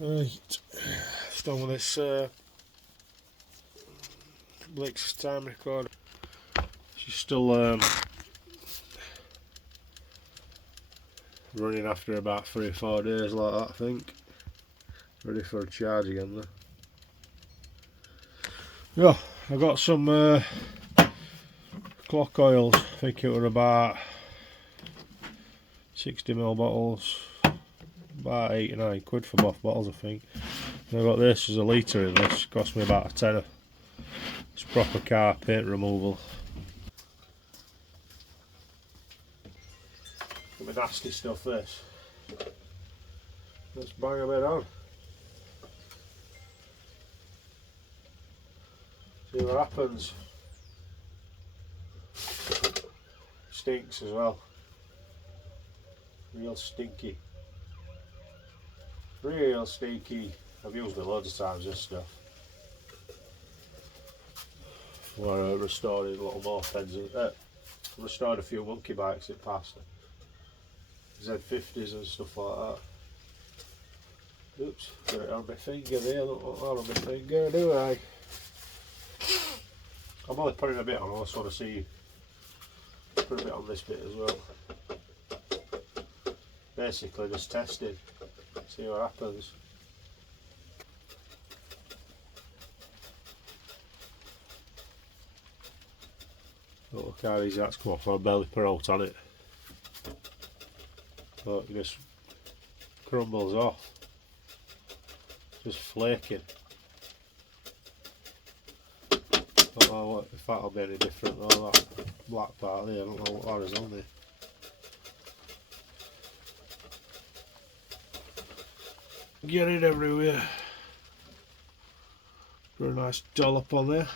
Right, done with this Blick's time recorder. She's still running after about 3 or 4 days like that, I think. Ready for a charge again though. Yeah, I got some clock oils. I think it were about 60ml bottles, about 89 quid for both bottles I think. And I got this as a litre in this, cost me about a tenner. It's proper car paint removal. Some nasty stuff this. Let's bang a bit on. See what happens. Stinks as well. Real stinky. Real stinky. I've used it loads of times, this stuff. Where I restored a little more feds. Restored a few monkey bikes it passed. Z50s and stuff like that. Oops, got it on my finger there. Look what that on my finger, do I? I'm only putting a bit on, I just want to see. Put a bit on this bit as well. Basically just testing, see what happens. Oh, look how easy that's come off, I barely put out on it. Look, it just crumbles off. Just flaking. I don't know if that'll be any different though, that black part there, I don't know what that is on there. Get it everywhere. Put a nice dollop on there.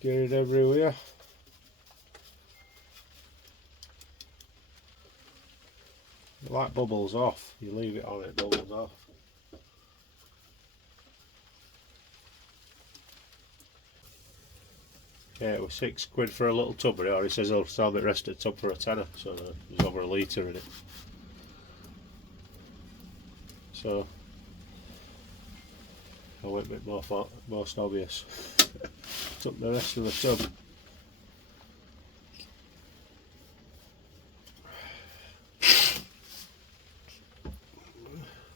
Get it everywhere. The light bubbles off. You leave it on, it bubbles off. Yeah, it was 6 quid for a little tub, or he says I'll sell the rest of the tub for a tenner, so there's over a litre in it. So I went a bit most obvious. Took the rest of the tub.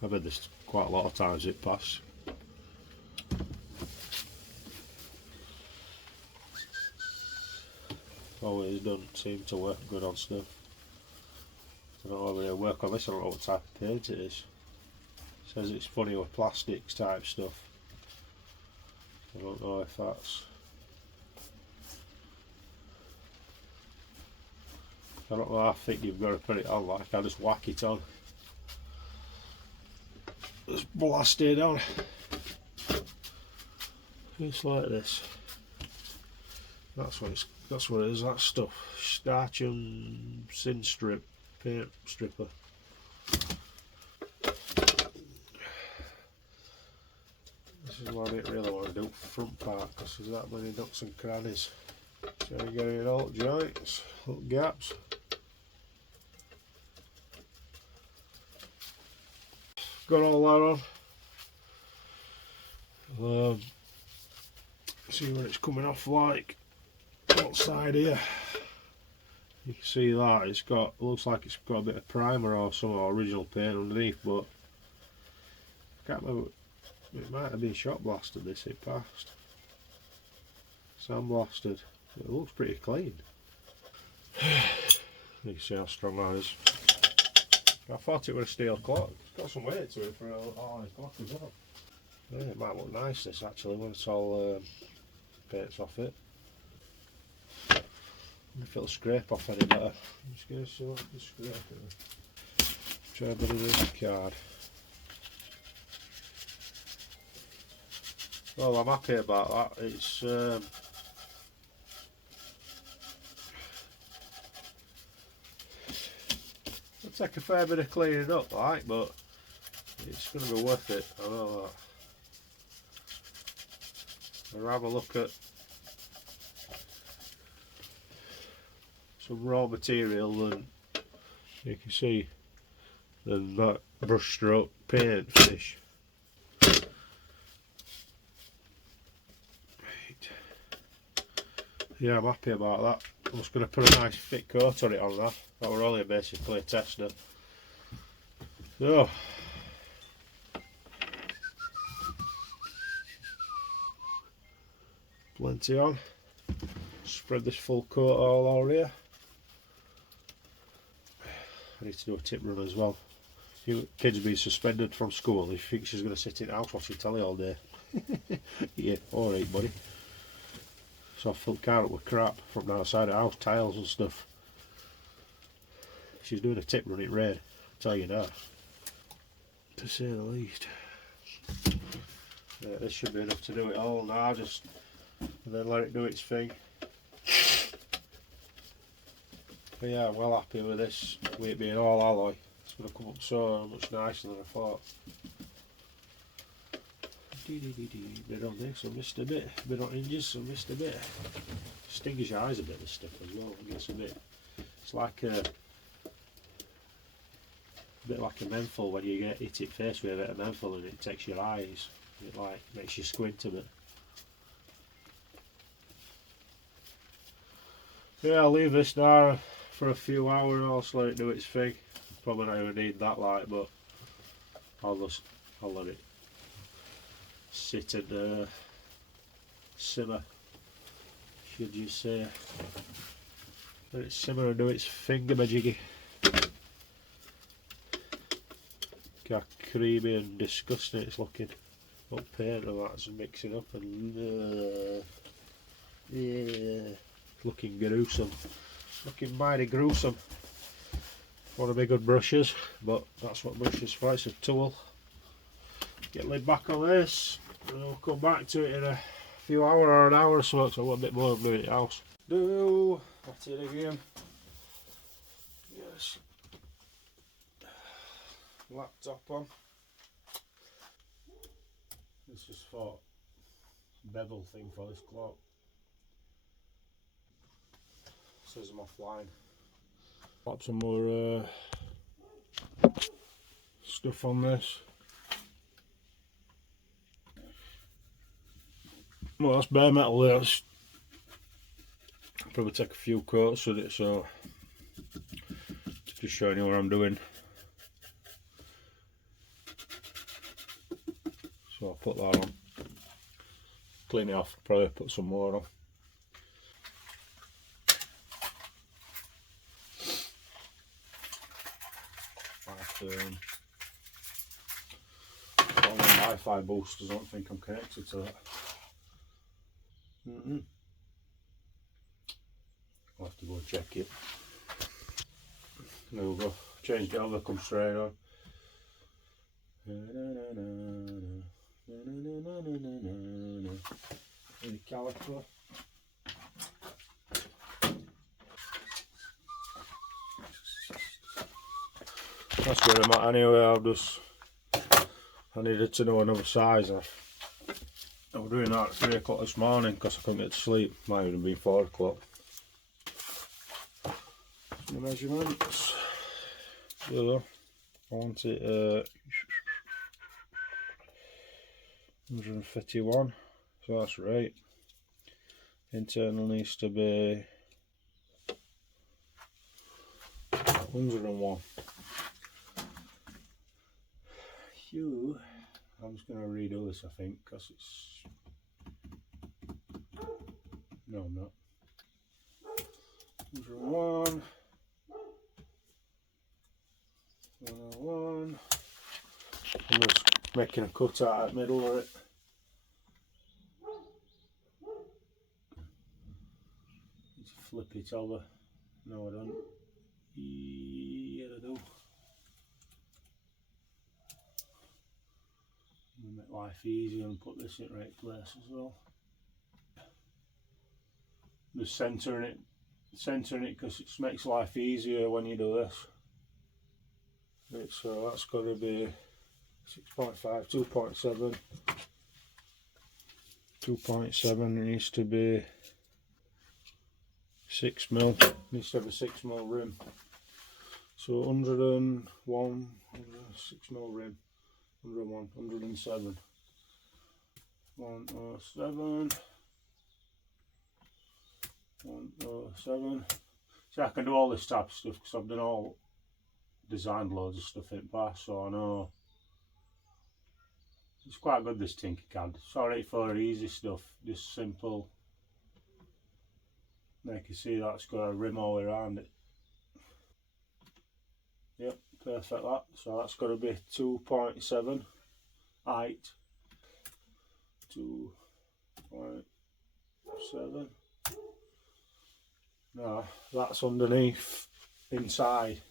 I've had this quite a lot of times it passed. Always doesn't seem to work good on stuff. I don't know whether it'll work on this, I don't know what type of paint it is. It says it's funny with plastics type stuff. I don't know if that's... I don't know how thick you've got to put it on, like I just whack it on. Just blast it on. Just like this. That's what it is, that stuff. Starch and sin strip, paint stripper. This is what I didn't really want to do front part, because there's that many nooks and crannies. So you get it in all joints, little gaps. Got all that on. See what it's coming off like. Outside here, you can see that it's got, looks like it's got a bit of primer or some original paint underneath, but I can't remember, it might have been shot blasted this, it passed. Sandblasted. It looks pretty clean. You can see how strong that is. I thought it was a steel clock. It's got some weight to it for all his clock as well. Yeah, it might look nice this actually when it's all paints off it. If it'll scrape off any better. I'm just going to see what I can scrape it. Try a bit of this card. Well, I'm happy about that. It's it'll take a fair bit of cleaning up, like, but it's going to be worth it. I know that. I'll have a look at some raw material, and you can see than that brush stroke paint finish. Right. Yeah, I'm happy about that. I'm just going to put a nice thick coat on it on that. That were only basically a tester. So, plenty on. Spread this full coat all over here. I need to do a tip run as well. You kids being suspended from school, you think she's going to sit in the house watching telly all day. Yeah, alright buddy. So I filled the car up with crap from the outside of the house, tiles and stuff. She's doing a tip run, it rain, I'll tell you that. To say the least. Yeah, this should be enough to do it all now, just and then let it do its thing. But yeah, I'm well happy with this, with it being all alloy. It's going to come up so much nicer than I thought. Bit on this, I missed a bit. Bit on hinges, I missed a bit. Stings your eyes a bit, this stuff as well. It gets a bit. It's like a bit like a menthol when you get hit it face with a bit of menthol and it takes your eyes. It like makes you squint a bit. Yeah, I'll leave this now for a few hours and I'll just let it do its thing. Probably not even need that light, but I'll let it sit and simmer, should you say. Let it simmer and do its thingamajiggy. Look how creamy and disgusting it's looking. What paint and that's mixing up and yeah, looking gruesome. Looking mighty gruesome. Want to be good brushes, but that's what brushes for. It's a tool. Get lid back on this, and I'll come back to it in a few hours or an hour or so. So I've got a bit more of doing it at the house. That's it again. Yes. Laptop on. This is for bevel thing for this clock. Says I'm offline. Pop some more stuff on this. Well, that's bare metal there. I'll probably take a few coats with it, so just showing you what I'm doing. So I'll put that on. Clean it off, probably put some more on. All the Wi-Fi boosters, I don't think I'm connected to that. I'll have to go check it. There we go. Changed it over, come straight on. The caliper. That's where I'm at anyway. I needed to know another size. I was doing that at 3 o'clock this morning because I couldn't get to sleep. Might even be 4 o'clock. The measurements. So I want it 151, so that's right. Internal needs to be 101. Phew. I'm just going to redo this, I think, because it's... No, I'm not. 101. 101. I'm just making a cut out the middle of it. Need to flip it over. No, I don't. Yeah, I do. Make life easier and put this in the right place as well. Just centering it because it makes life easier when you do this. Right, so that's got to be 6.5, 2.7. 2.7 needs to be 6mm. Needs to have a 6mm rim. So 101, 106 rim, 101, 107, 107, 107. See, I can do all this type of stuff because I've designed loads of stuff in the past, so I know it's quite good, this Tinkercad. It's alright for easy stuff, just simple. Now you can see that's got a rim all around it. Yep, perfect that. So that's got to be 2.7 height. 2.7. No, that's underneath, inside.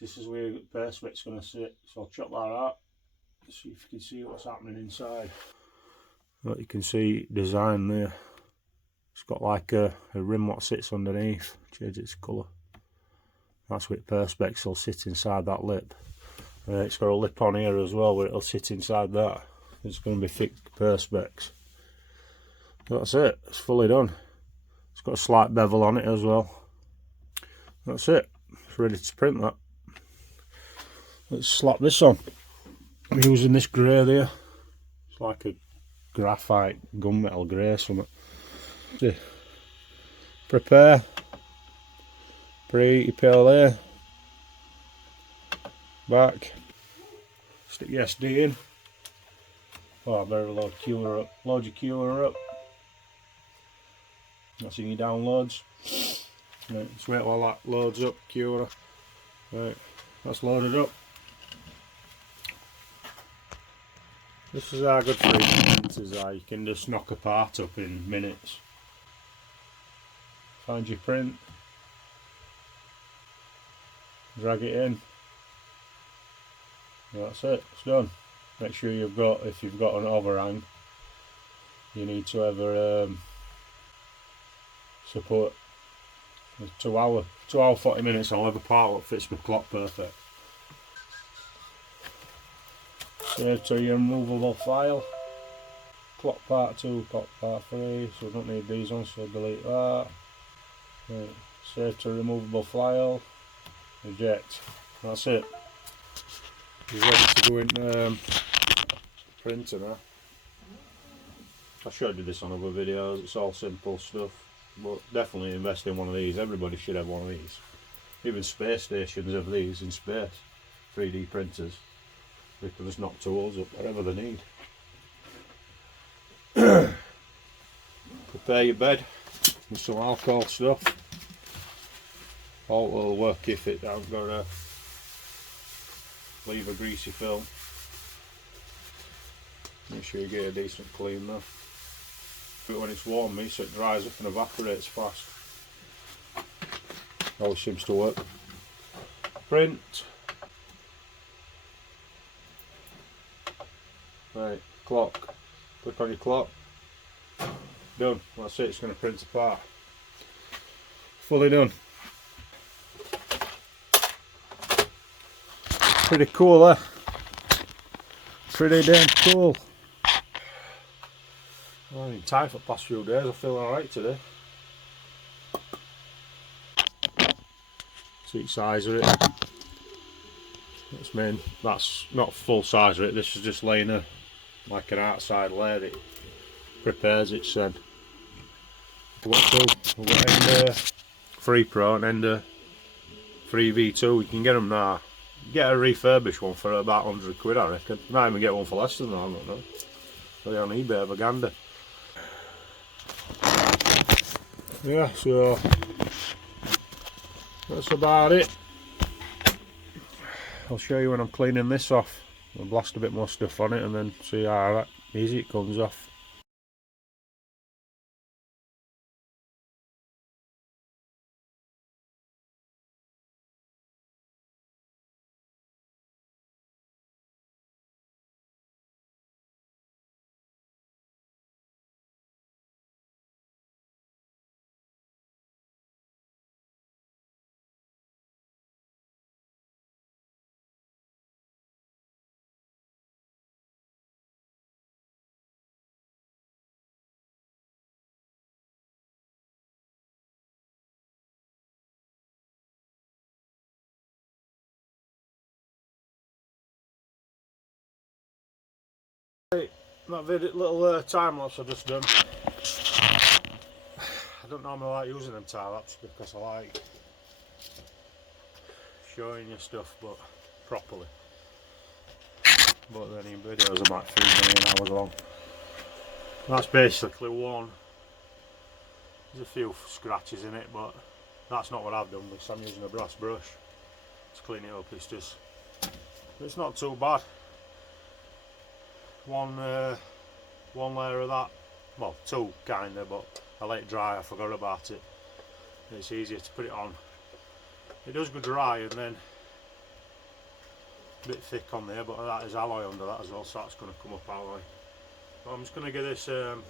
This is where the perspex going to sit. So I'll chop that out. See if you can see what's happening inside. What you can see design there. It's got like a rim what sits underneath. Change its colour. That's where the perspex will sit inside that lip. It's got a lip on here as well where it'll sit inside that. It's going to be thick perspex. That's it. It's fully done. It's got a slight bevel on it as well. That's it. It's ready to print that. Let's slap this on. I'm using this grey there. It's like a graphite gunmetal grey or something. Prepare. Preheat your PLA. Back. Stick your SD in. Oh, I better load Cure up. Load your Cure up. That's in your downloads. Right, let's wait while that loads up, Cure. Right, that's loaded up. This is how good 3D printers are. You can just knock a part up in minutes. Find your print. Drag it in. That's it, it's done. Make sure if you've got an overhang, you need to have a support. 2 hour 40 minutes, I'll have a part that fits my clock perfect. Save to your removable file. Clock part 2, clock part 3, so we don't need these ones, so delete that. Right. Save to removable file. Eject. That's it. He's ready to go in printer now. I showed you this on other videos, it's all simple stuff, but definitely invest in one of these. Everybody should have one of these. Even space stations have these in space, 3D printers. They can just knock tools up whatever they need. Prepare your bed with some alcohol stuff. All will work if it hasn't got to leave a greasy film. Make sure you get a decent clean though. Do it when it's warm, so it dries up and evaporates fast. Always seems to work. Print. Right, clock. Click on your clock. Done. That's it, it's going to print apart. Fully done. Pretty cool, eh? Pretty damn cool. Well, I've been tired for the past few days, I feel alright today. See the size of it. That's not full size of it, this is just laying like an outside layer that prepares it, said. We've got Ender 3 Pro and Ender 3 V2, you can get them now. Get a refurbished one for about 100 quid, I reckon. You might even get one for less than that, I don't know. They're on eBay, have a gander. Yeah, so that's about it. I'll show you when I'm cleaning this off. I'll blast a bit more stuff on it and then see how easy it comes off. Right, that little time lapse I've just done. I don't normally like using them time lapse because I like showing you stuff, but properly. But then in videos are like 3 million hours long. That's basically one. There's a few scratches in it, but that's not what I've done because I'm using a brass brush to clean it up. It's not too bad. One layer of that, well, two kinda, but I let it dry. I forgot about it. It's easier to put it on. It does go dry and then a bit thick on there, but that is alloy under that as well, so that's going to come up alloy. But I'm just going to get this. I'll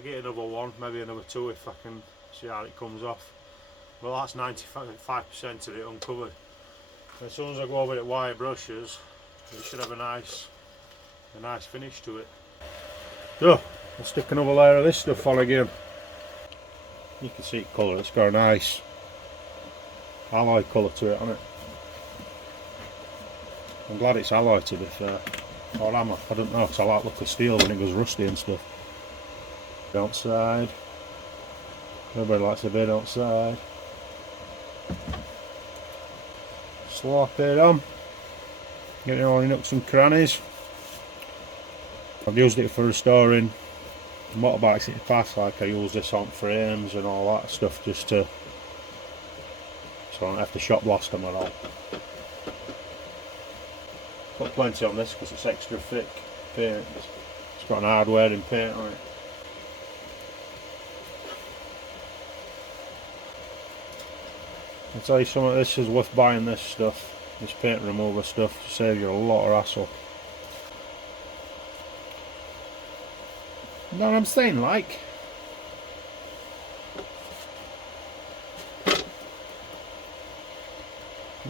get another one, maybe another two if I can see how it comes off. Well, that's 95% of it uncovered. As soon as I go over it with wire brushes, it should have a nice finish to it. So I'll stick another layer of this stuff on again. You can see it colour. It's got a nice alloy colour to it, hasn't it? I'm glad it's alloy, to be fair. Or am I? I don't know, because I like the look of steel when it goes rusty and stuff. Outside. Everybody likes a bit outside. Slap it on. Getting all the nooks and crannies. I've used it for restoring motorbikes in the past, like I use this on frames and all that stuff, just to, so I don't have to shot blast them at all. Put plenty on this because it's extra thick paint. It's got an hard wearing paint on it. I'll tell you something, this is worth buying this stuff, this paint remover stuff, to save you a lot of hassle. You know what I'm saying, like?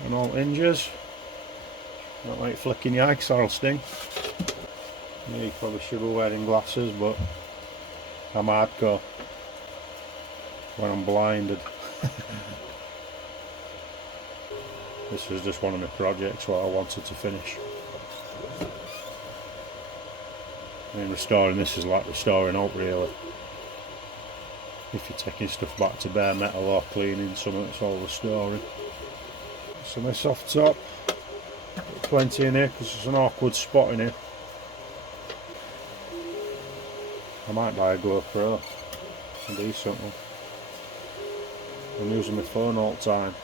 And all hinges. Not like flicking your eyes or it'll sting. Yeah, you probably should be wearing glasses, but I'm hardcore when I'm blinded. This was just one of my projects what I wanted to finish. I mean, restoring this is like restoring out, really. If you're taking stuff back to bare metal or cleaning something, it's all restoring. So my soft top, plenty in here because there's an awkward spot in here. I might buy a GoPro, a decent one. I'm using my phone all the time.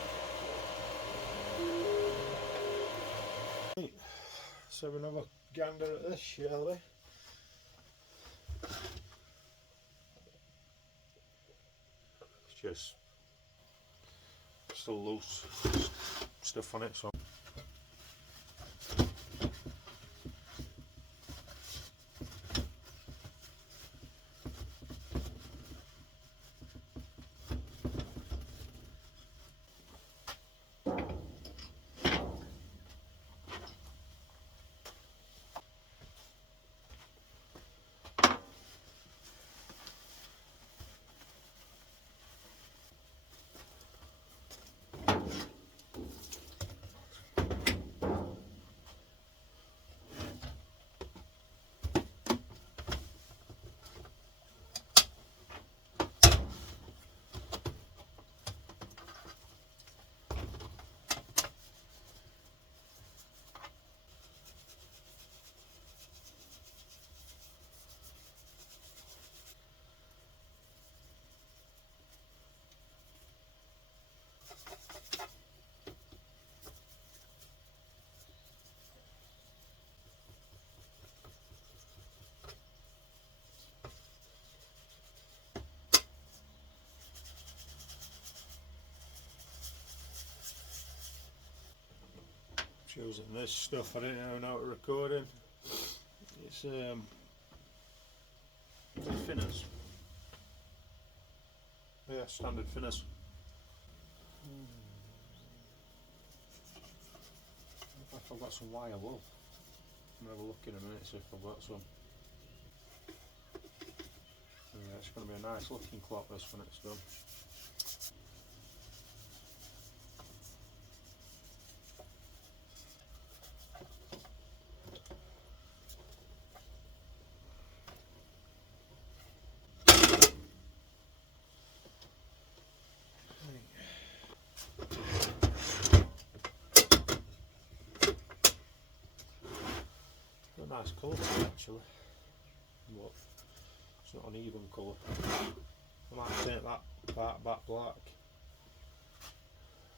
So we'll have a gander at this, shall we? It's just still loose stuff on it, so. Using this stuff, I didn't even know how to record in. It's thinners. Yeah, standard thinners. If I've got some wire wool. I'm going to have a look in a minute, see if I've got some. Yeah, it's going to be a nice looking clock this when it's done. Nice colour actually, but it's not an even colour. I might paint that part back black.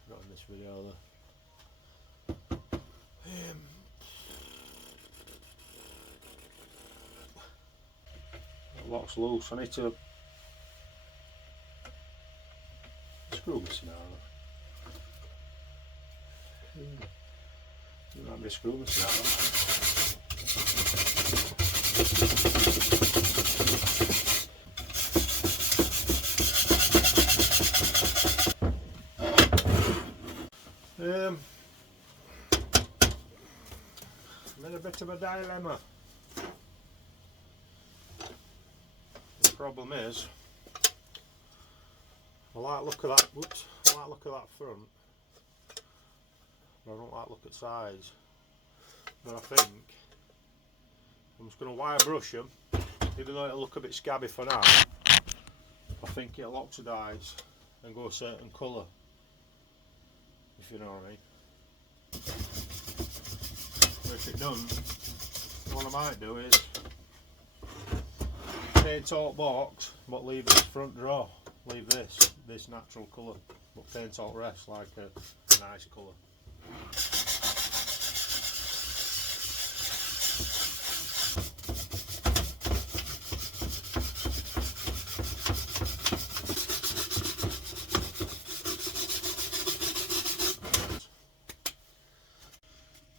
Not in this video though. That lock's loose. I need to screw this now. There might be a screw missing out. I'm in a bit of a dilemma. The problem is, I like look at that. Whoops! I like look at that front. I don't like look at sides, but I think I'm just going to wire brush them, even though it'll look a bit scabby for now. I think it'll oxidise and go a certain colour, if you know what I mean. But if it doesn't, what I might do is paint all box, but leave this front draw, leave this natural colour, but paint all rest like a nice colour.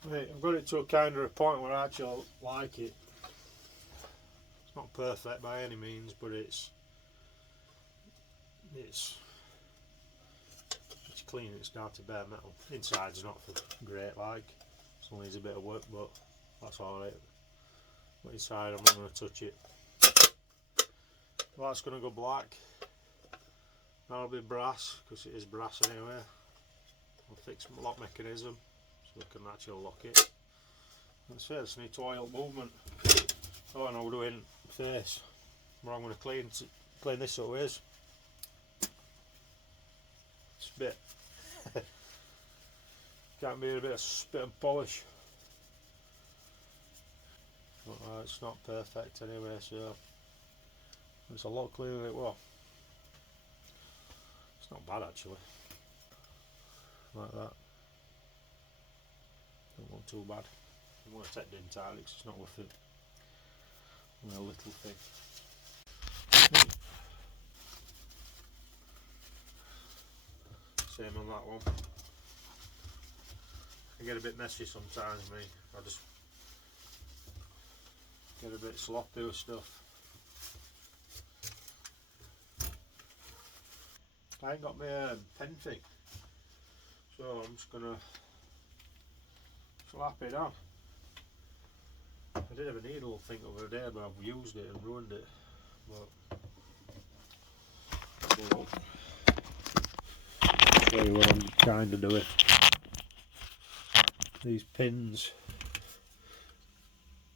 Right, I've got it to a kind of a point where I actually like it. It's not perfect by any means, but it's clean. It's down to bare metal. Inside's not for great, like still needs a bit of work, but that's alright. But inside, I'm not going to touch it. Well, that's going to go black. That'll be brass because it is brass anyway. I'll fix my lock mechanism so I can actually lock it. That's it. I just need to oil movement. Oh, and I'm doing face. Where I'm going to clean this up is. It's a bit. Can't be a bit of spit and polish. But, it's not perfect anyway, so it's a lot cleaner than it was. It's not bad actually. Like that. Don't want too bad. I'm going to take it entirely because it's not worth it. Only a little thing. Same on that one. I get a bit messy sometimes, me. I just get a bit sloppy with stuff. I ain't got my pen thing, so I'm just gonna slap it on. I did have a needle thing over the day, but I've used it and ruined it. But I'll show you what I'm trying to do with these pins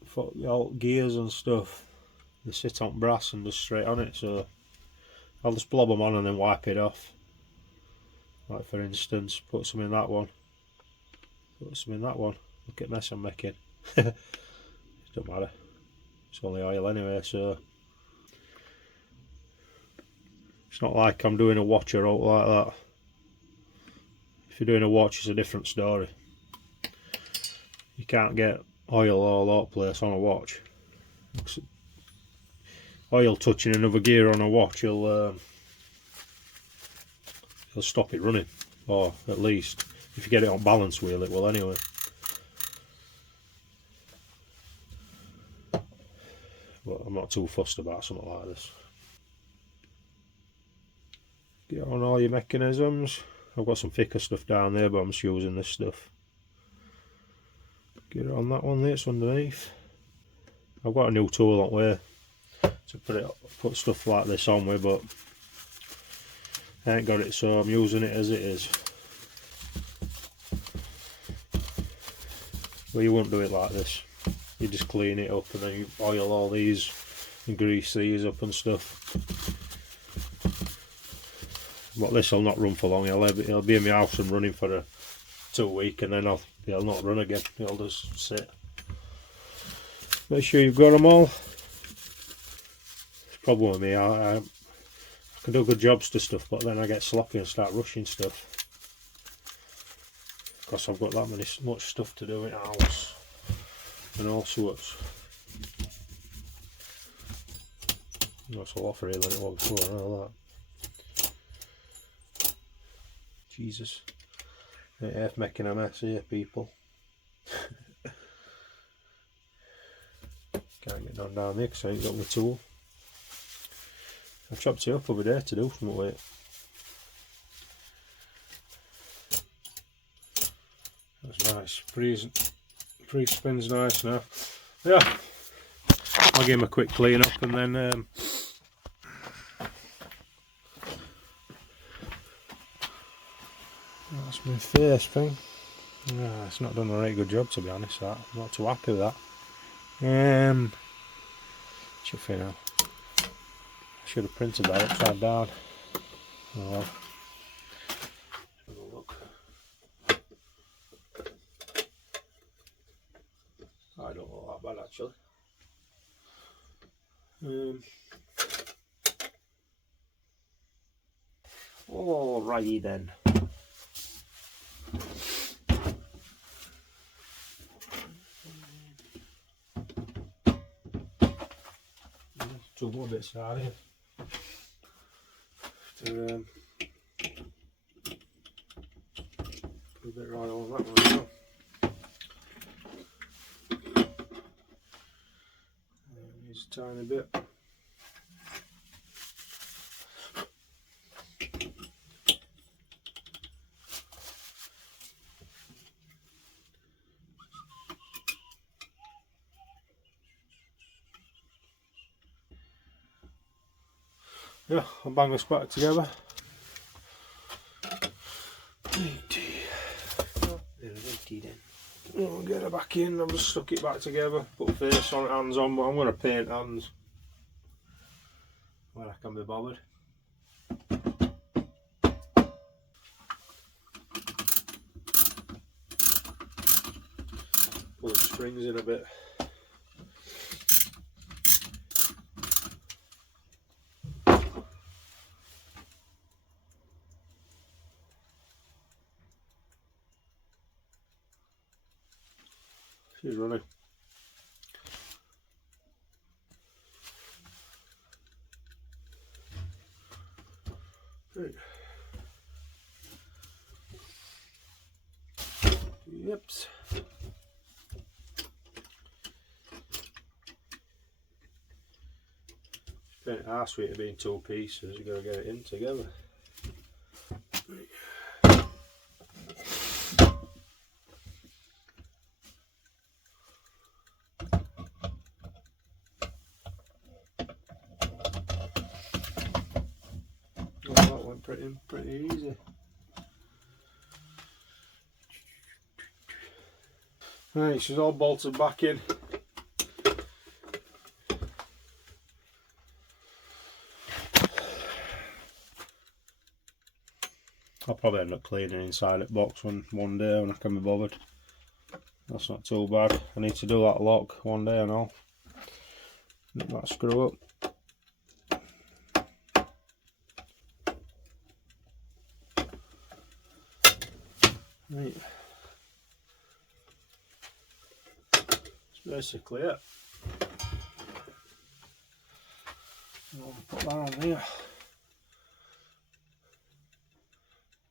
for all gears and stuff. They sit on brass and just straight on it, so I'll just blob them on and then wipe it off. Like for instance, put some in that one, put some in that one. Look at the mess I'm making. It don't matter, it's only oil anyway, so it's not like I'm doing a watch or out like that. If you're doing a watch, it's a different story. You can't get oil all over the place on a watch. Oil touching another gear on a watch, you'll stop it running, or at least if you get it on balance wheel, it will anyway. But I'm not too fussed about something like this. Get on all your mechanisms. I've got some thicker stuff down there, but I'm just using this stuff. Get it on that one there, it's underneath. I've got a new tool on the way to put stuff like this on with, but I ain't got it, so I'm using it as it is. Well, you wouldn't do it like this. You just clean it up and then you oil all these and grease these up and stuff. But this will not run for long. It'll be in my house and running for 2 weeks, and then it'll not run again. It'll just sit. make sure you've got them all. It's a problem with me, I can do good jobs to stuff, but then I get sloppy and start rushing stuff. Because I've got that much stuff to do in the house and all sorts. That's a lot for here than it was before, and all that. Jesus. Yeah, making a mess here, people. Can't get down there because I ain't got my tool. I chopped it up over there to do something with it. That's nice. Pre-spin's nice now. Yeah. I'll give him a quick clean up and then that's my face thing. It's not done a very good job, to be honest. That I'm not too happy with that. Chuffy now. I should have printed that upside down. Oh well. Have a look. I don't look that bad actually. Alrighty then. Two more bits out here. To put a bit right on that one as well. Needs a tiny bit. Yeah, I'll bang this back together. I'll get it back in, I've just stuck it back together, put face on it, hands on, but I'm going to paint hands where I can be bothered. Put the strings in a bit. She's running. Right. Yips. Paint it arse with it being two pieces, you've got to get it in together. Oh, that went pretty easy. Right, she's all bolted back in. I'll probably end up cleaning inside that box one day when I can be bothered. That's not too bad. I need to do that lock one day and all. Nip that screw up. Right. That's basically it. I'll put that on there.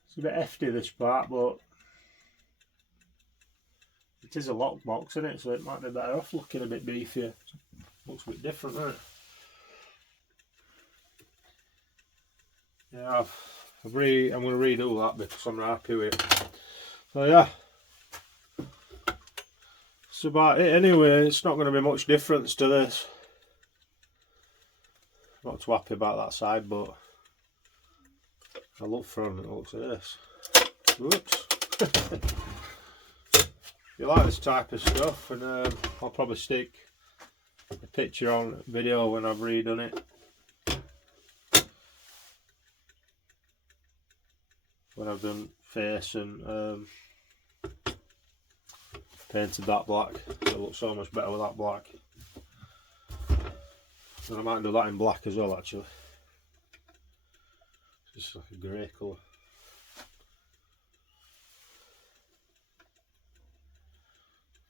It's a bit hefty this part, but it is a lock box, isn't it? So it might be better off looking a bit beefier. Looks a bit different, doesn't it? Yeah, I'm going to redo that because I'm not happy with it. So yeah, that's about it anyway. It's not going to be much difference to this. Not too happy about that side, but I love front it looks like this. Whoops. If you like this type of stuff, and I'll probably stick a picture on video when I've redone it. When I've done face and painted that black. It looks so much better with that black. And I might do that in black as well, actually. Just like a grey colour.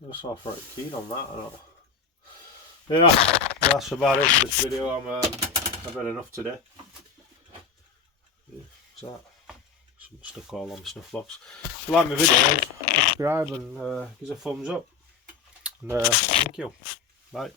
I'm just not very keen on that. I don't know. Yeah, that's about it for this video. I've had enough today. What's that? Something stuck all on my snuff box. If you like my videos, subscribe and give us a thumbs up. And thank you. Bye.